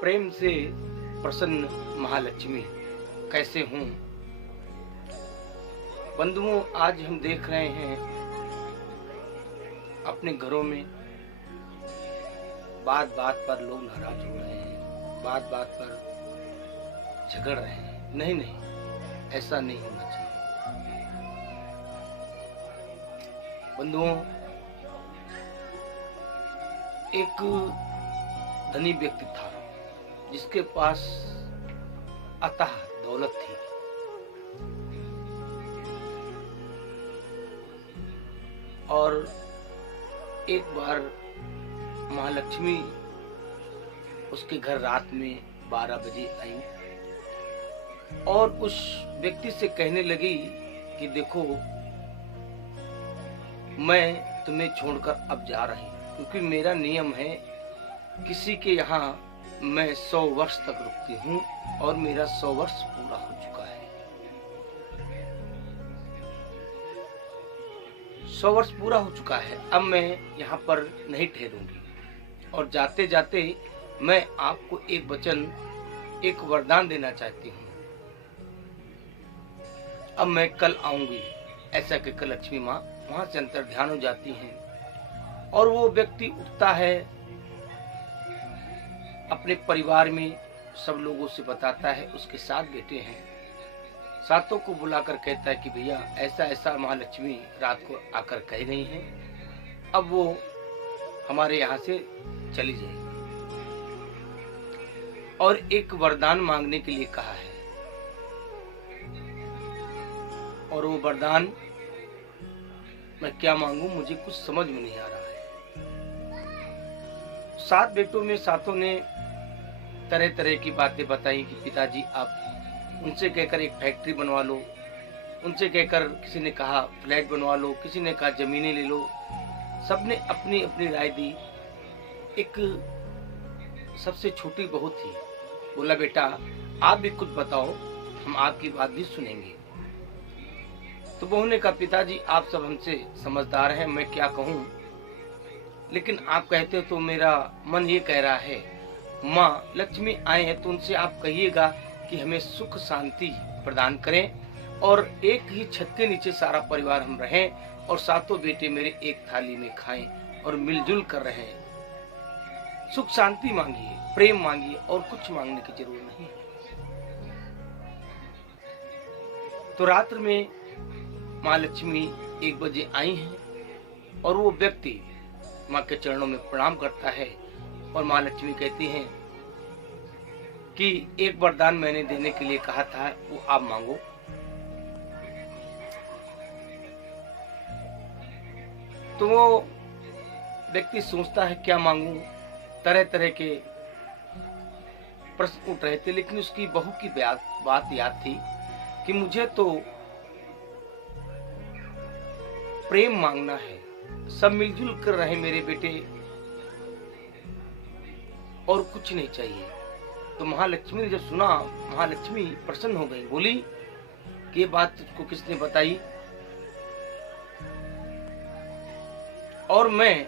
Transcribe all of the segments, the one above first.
प्रेम से प्रसन्न महालक्ष्मी कैसे हूँ। बंधुओं, आज हम देख रहे हैं अपने घरों में बात बात पर लोग नाराज हो रहे हैं, बात बात पर झगड़ रहे हैं। नहीं नहीं, ऐसा नहीं होना चाहिए। बंधुओं, एक धनी व्यक्ति था जिसके पास अथाह दौलत थी। और एक बार महालक्ष्मी उसके घर रात में 12 बजे आई और उस व्यक्ति से कहने लगी कि देखो, मैं तुम्हें छोड़कर अब जा रही हूं, क्योंकि मेरा नियम है किसी के यहाँ मैं 100 वर्ष तक रुकती हूँ और मेरा 100 वर्ष पूरा हो चुका है। 100 वर्ष पूरा हो चुका है, अब मैं यहाँ पर नहीं ठहरूंगी। और जाते जाते मैं आपको एक वचन, एक वरदान देना चाहती हूँ। अब मैं कल आऊंगी। ऐसा कहकर लक्ष्मी माँ वहां से अंतर ध्यान हो जाती हैं और वो व्यक्ति उठता है, अपने परिवार में सब लोगों से बताता है। उसके 7 बेटे हैं, सातों को बुलाकर कहता है कि भैया ऐसा ऐसा महालक्ष्मी रात को आकर कह रही हैं, अब वो हमारे यहाँ से चली जाएगी और एक वरदान मांगने के लिए कहा है। और वो वरदान मैं क्या मांगू, मुझे कुछ समझ में नहीं आ रहा है। 7 बेटों में सातों ने तरह तरह की बातें बताई कि पिताजी आप उनसे कहकर एक फैक्ट्री बनवा लो, उनसे कहकर किसी ने कहा फ्लैट बनवा लो, किसी ने कहा जमीनें ले लो। सबने अपनी अपनी राय दी। एक सबसे छोटी बहू थी, बोला बेटा आप भी कुछ बताओ, हम आपकी बात भी सुनेंगे। तो बहू ने कहा पिताजी आप सब हमसे समझदार हैं, मैं क्या कहूँ, लेकिन आप कहते हो तो मेरा मन ये कह रहा है, माँ लक्ष्मी आए हैं तो उनसे आप कहिएगा कि हमें सुख शांति प्रदान करें और एक ही छत के नीचे सारा परिवार हम रहें और सातों बेटे मेरे एक थाली में खाएं और मिलजुल कर रहें। सुख शांति मांगिए, प्रेम मांगिए और कुछ मांगने की जरूरत नहीं। तो रात्र में माँ लक्ष्मी 1 बजे आई हैं और वो व्यक्ति माँ के चरणों में प्रणाम करता है और माँ लक्ष्मी कहती हैं कि एक वरदान मैंने देने के लिए कहा था, वो आप मांगो। तो वो व्यक्ति सोचता है क्या मांगू, तरह तरह के प्रश्न उठ रहे थे, लेकिन उसकी बहू की बात याद थी कि मुझे तो प्रेम मांगना है, सब मिलजुल कर रहे मेरे बेटे और कुछ नहीं चाहिए। तो महालक्ष्मी ने जब सुना, महालक्ष्मी प्रसन्न हो गई, बोली कि ये बात तुझको किसने बताई, और मैं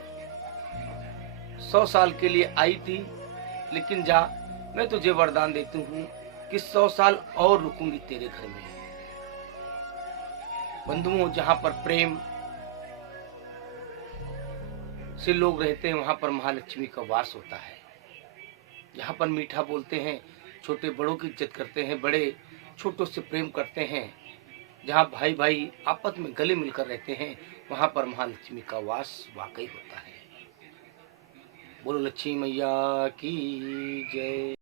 100 साल के लिए आई थी, लेकिन जा, मैं तुझे वरदान देती हूँ कि 100 साल और रुकूंगी तेरे घर में। बंधुओं, जहां पर प्रेम से लोग रहते हैं वहां पर महालक्ष्मी का वास होता है। जहां पर मीठा बोलते हैं, छोटे बड़ों की इज्जत करते हैं, बड़े छोटों से प्रेम करते हैं, जहां भाई भाई आपस में गले मिलकर रहते हैं, वहां पर महालक्ष्मी का वास वाकई होता है। बोलो लक्ष्मी मैया की जय।